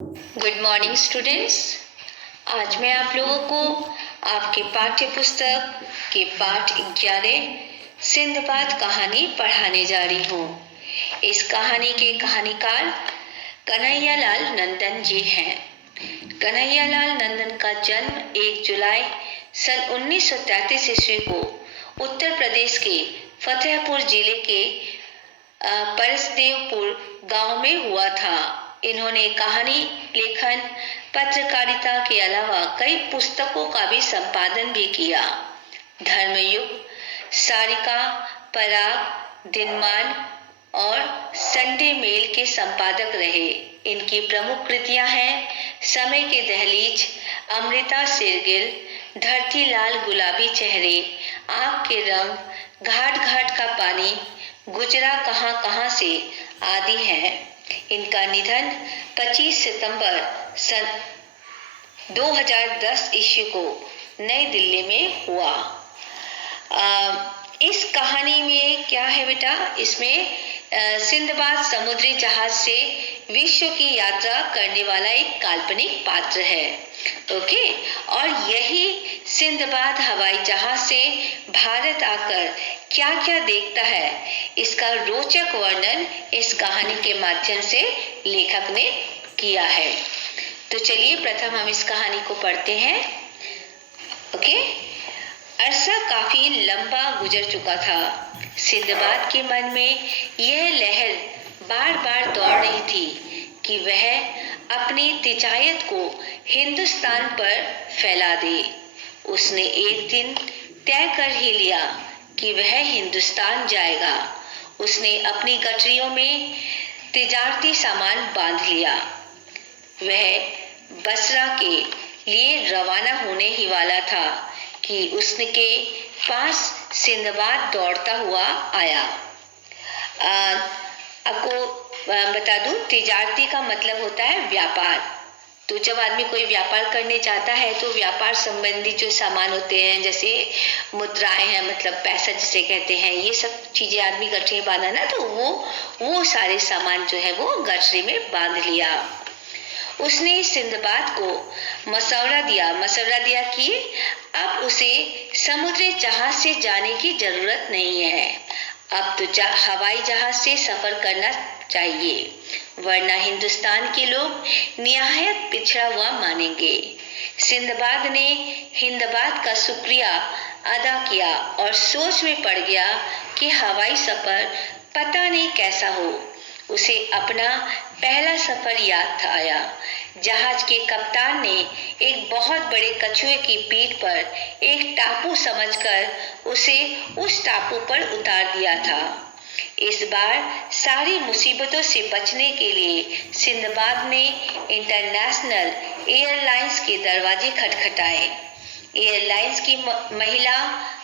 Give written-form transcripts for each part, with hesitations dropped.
Good morning students. आज मैं आप लोगों को आपके पाठ्य पुस्तक के पाठ 11 सिंदबाद कहानी पढ़ाने जा रही हूँ। इस कहानी के कहानीकार कन्हैयालाल नंदन जी हैं। कन्हैयालाल नंदन का जन्म 1 जुलाई सन 1933 ईस्वी को उत्तर प्रदेश के फतेहपुर जिले के परसदेवपुर गांव में हुआ था। इन्होंने कहानी लेखन, पत्रकारिता के अलावा कई पुस्तकों का भी संपादन भी किया। धर्मयुग, सारिका, पराग, दिनमान और संडे मेल के संपादक रहे। इनकी प्रमुख कृतियां हैं समय के दहलीज, अमृता शेरगिल, धरती लाल गुलाबी चेहरे, आँख के रंग, घाट घाट का पानी, गुजरा कहां कहां से आदि है। इनका निधन 25 सितंबर सन 2010 ईस्वी को नई दिल्ली में हुआ। इस कहानी में क्या है बेटा, इसमें सिंदबाद समुद्री जहाज से विश्व की यात्रा करने वाला एक काल्पनिक पात्र है। ओके, और यही सिंदबाद हवाई जहाज से भारत आकर क्या क्या देखता है, इसका रोचक वर्णन इस कहानी के माध्यम से लेखक ने किया है। तो चलिए प्रथम हम इस कहानी को पढ़ते हैं। ओके, अरसा काफी लंबा गुजर चुका था। सिंदबाद के मन में यह लहर बार बार दौड़ रही थी कि वह अपनी तिजायत को हिंदुस्तान पर फैला दे। उसने एक दिन तय कर ही लिया कि वह हिंदुस्तान जाएगा। उसने अपनी गठरियों में तिजारती सामान बांध लिया। वह बसरा के लिए रवाना होने ही वाला था कि उसके पास सिंदबाद दौड़ता हुआ आया। आपको बता दूं, तिजारती का मतलब होता है व्यापार। तो जब आदमी कोई व्यापार करने जाता है तो व्यापार संबंधी जो सामान होते हैं, जैसे मुद्राएं हैं, मतलब पैसा जिसे कहते हैं, ये सब चीजें आदमी गठरी में बांधा ना, तो वो सारे सामान जो है वो गठरी में बांध लिया। उसने सिंदबाद को मशवरा दिया कि अब उसे समुद्री जहाज से जाने की जरूरत नहीं है। अब तो हवाई जहाज से सफर करना चाहिए, वरना हिंदुस्तान के लोग निहायत पिछड़ा हुआ मानेंगे। सिंदबाद ने हिंदबाद का शुक्रिया अदा किया और सोच में पड़ गया कि हवाई सफर पता नहीं कैसा हो। उसे अपना पहला सफर याद आया। जहाज के कप्तान ने एक बहुत बड़े कछुए की पीठ पर एक टापू समझकर उसे उस टापू पर उतार दिया था। इस बार सारी मुसीबतों से बचने के लिए सिंदबाद ने इंटरनेशनल एयरलाइंस के दरवाजे खटखटाए। एयरलाइंस की महिला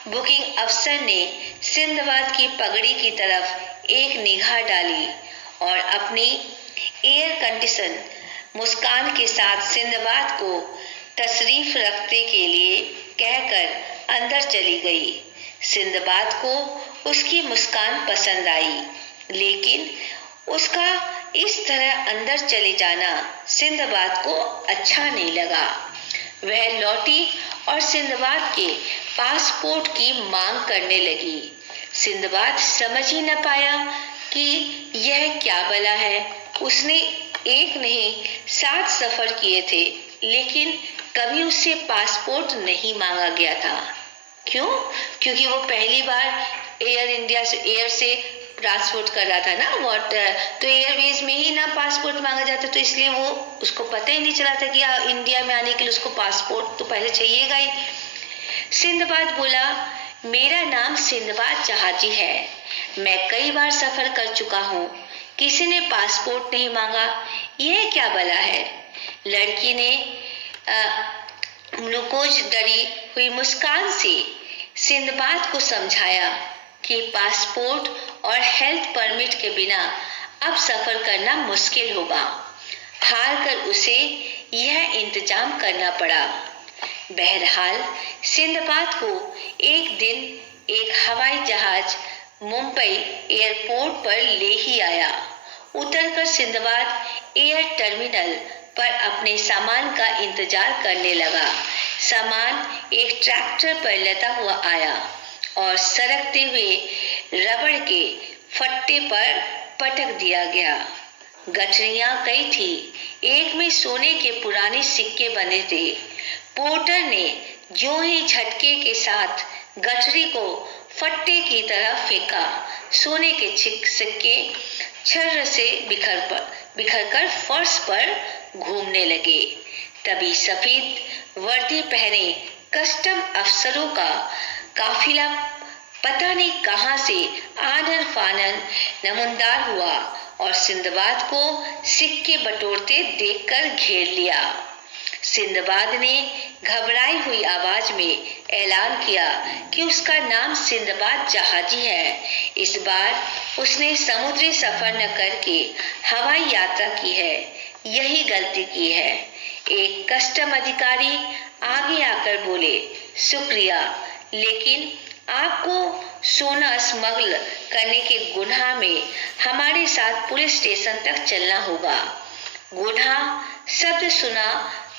बुकिंग अफसर ने सिंदबाद की पगड़ी की तरफ एक निगाह डाली और अपनी एयर कंडीशन मुस्कान के साथ सिंदबाद को तशरीफ रखने के लिए कहकर अंदर चली गई। सिंदबाद को उसकी मुस्कान पसंद आई, लेकिन उसका इस तरह अंदर चले जाना सिंदबाद को अच्छा नहीं लगा। वह लौटी और सिंदबाद के पासपोर्ट की मांग करने लगी। सिंदबाद समझ ही न पाया कि यह क्या बला है। उसने एक नहीं 7 सफर किए थे, लेकिन कभी उससे पासपोर्ट नहीं मांगा गया था। क्यों? क्योंकि वो पहली बार एयर से ट्रांसपोर्ट कर रहा था ना, तो एयरवेज में ही ना पासपोर्ट मांगा जाता, तो इसलिए वो उसको पता ही नहीं चला था कि इंडिया में आने के लिए उसको पासपोर्ट तो पहले चाहिएगा ही। सिंदबाद बोला, मेरा नाम सिंदबाद जहाजी है, मैं कई बार सफर कर चुका हूँ, किसी ने पासपोर्ट नहीं मांगा, यह क्या बला है। लड़की ने ग्लूकोज डरी हुई मुस्कान से सिंदबाद को समझाया कि पासपोर्ट और हेल्थ परमिट के बिना अब सफर करना मुश्किल होगा। हार कर उसे यह इंतजाम करना पड़ा। बहरहाल सिंदबाद को एक दिन एक हवाई जहाज मुंबई एयरपोर्ट पर ले ही आया। उतरकर सिंदबाद एयर टर्मिनल पर अपने सामान का इंतजार करने लगा। सामान एक ट्रैक्टर पर लदा हुआ आया और सरकते हुए रबड़ के फट्टे पर पटक दिया गया। गठरियां कई थी, एक में सोने के पुराने सिक्के बने थे। पोर्टर ने जो ही झटके के साथ गठरी को फट्टे की तरफ फेंका, सोने के सिक्के छर्र से बिखरकर फर्श पर घूमने लगे। तभी सफेद वर्दी पहने कस्टम अफसरों का काफिला पता नहीं कहां से आनन फानन नमूनदार हुआ और सिंदबाद को सिक्के बटोरते देखकर घेर लिया। सिंदबाद ने घबराई हुई आवाज में ऐलान किया कि उसका नाम सिंदबाद जहाजी है। इस बार उसने समुद्री सफर न करके हवाई यात्रा की है, यही गलती की है। एक कस्टम अधिकारी आगे आकर बोले, शुक्रिया, लेकिन आपको सोना स्मगल करने के गुनाह में हमारे साथ पुलिस स्टेशन तक चलना होगा। गुनाह शब्द सुना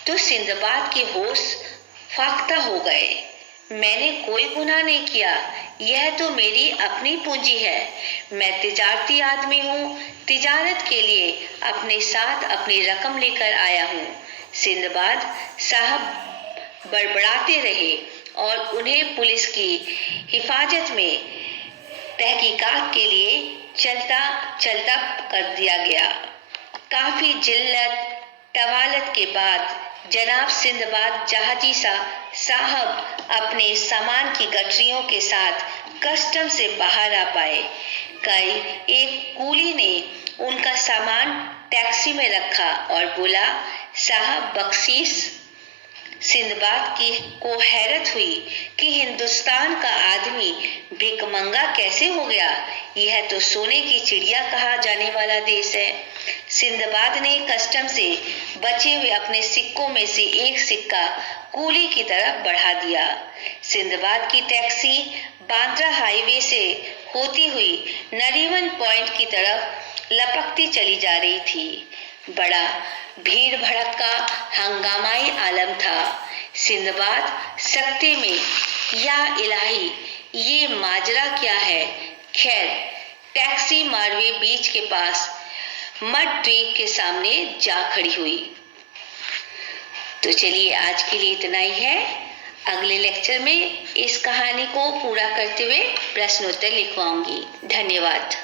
तो सिंदबाद के होश फाख्ता हो गए। मैंने कोई गुनाह नहीं किया, यह तो मेरी अपनी पूंजी है। मैं तिजारती आदमी हूँ, तिजारत के लिए अपने साथ अपनी रकम लेकर आया हूँ। सिंदबाद साहब बड़बड़ाते रहे और उन्हें पुलिस की हिफाजत में तहकीकात के लिए चलता चलता कर दिया गया। काफी जिल्लत तवालत के बाद जनाब सिंदबाद जहाजी साहब अपने सामान की गठरियों के साथ कस्टम से बाहर आ पाए। एक कूली ने उनका सामान टैक्सी में रखा और बोला, साहब बख्शीश। सिंदबाद को हैरत हुई कि हिंदुस्तान का आदमी भिखमंगा कैसे हो गया। यह तो सोने की चिड़िया कहा जाने वाला देश है। सिंदबाद ने कस्टम से बचे हुए अपने सिक्कों में से एक सिक्का कूली की तरफ बढ़ा दिया। सिंदबाद की टैक्सी बांद्रा हाईवे से होती हुई नरीमन पॉइंट की तरफ लपकती चली जा रही थी। बड़ा भीड़ भड़का हंगामाई आलम था। सिंदबाद सकते में, या इलाही, ये माजरा क्या है। खैर, टैक्सी मारवे बीच के पास मड द्वीप के सामने जा खड़ी हुई। तो चलिए आज के लिए इतना ही है। अगले लेक्चर में इस कहानी को पूरा करते हुए प्रश्नोत्तर लिखवाऊंगी। धन्यवाद।